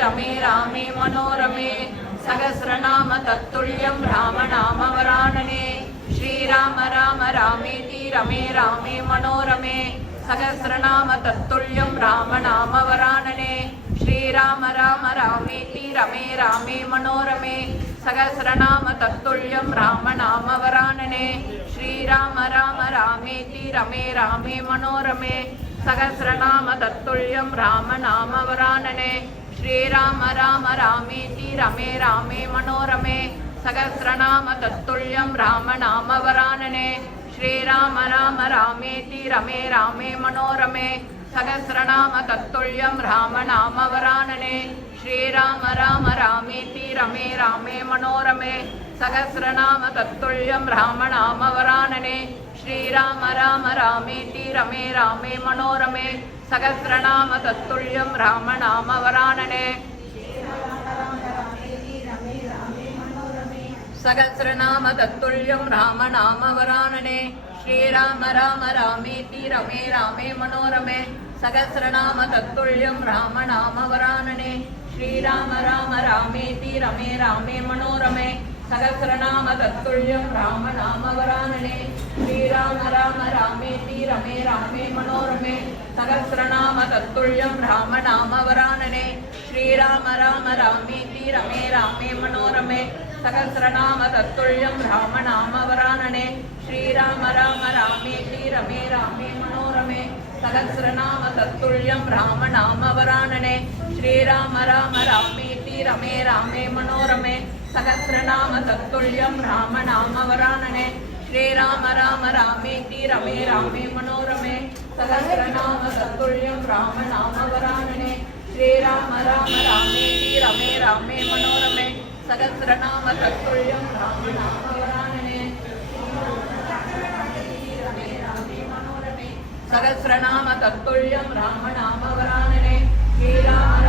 रमे रामे मनोरमे सहस्रनाम तत्तुल्यं रामनामवरानने श्रीराम राम रामेति रमे रामे मनोरमे सहस्रनाम तत्तुल्यं रामनामवरानने श्रीराम राम रामेति रमे रामे मनोरमे सहस्रनाम तत्तुल्यं रामनामवरानने श्रीराम राम रामेति रमे रामे मनोरमे सहस्रनाम तत्तुल्यं रामनामवरानने श्रीराम राम रामेति रमे रामे मनोरमे सहस्रनाम तत्तुल्यं रामनामवरानने श्रीराम राम रामेति रमे रामे मनोरमे सहस्रनाम तत्तुल्यं रामनामवरानने श्रीराम राम रामेति रमे रामे मनोरमे सहस्रनाम तत्तुल्यं रामनामवरानने श्रीराम राम रामेति रमे रामे मनोरमे सहस्रनाम तत्तुल्यं रामनामवरानने सहस्रनाम तत्तुल्यं रामनामवरानने श्रीराम राम रामेति रमे रामे मनोरमे सहस्रनाम तत्तुल्यं रामनामवरानने श्रीराम राम रामेति रमे रामे मनोरमे सहस्रनाम तत्तुल्यं रामनामवरानने श्रीराम राम रामेति रमे रामे मनोरमे सहस्रनाम तत्तुल्यं रामनामवरानने श्रीराम राम रामेति रमे रामे मनोरमे सहस्रनाम तत्तुल्यं रामनामवरानने श्रीराम राम रामेति रमे रामे मनोरमे सहस्रनाम तत्तुल्यं रामनामवरानने श्रीराम राम रामेति रमे रामे मनोरमे सहस्रनाम तत्तुल्यं रामनामवरानने श्रीराम राम रामेति रमे रामे मनोरमे सहस्रनाम तत्तुल्यं रामनामवरानने श्रीराम राम रामेति रमे रामे मनोरमे सहस्रनाम तत्तुल्यं रामनामवरानने सहस्रनाम तत्तुल्यं रामनामवरानने श्रीराम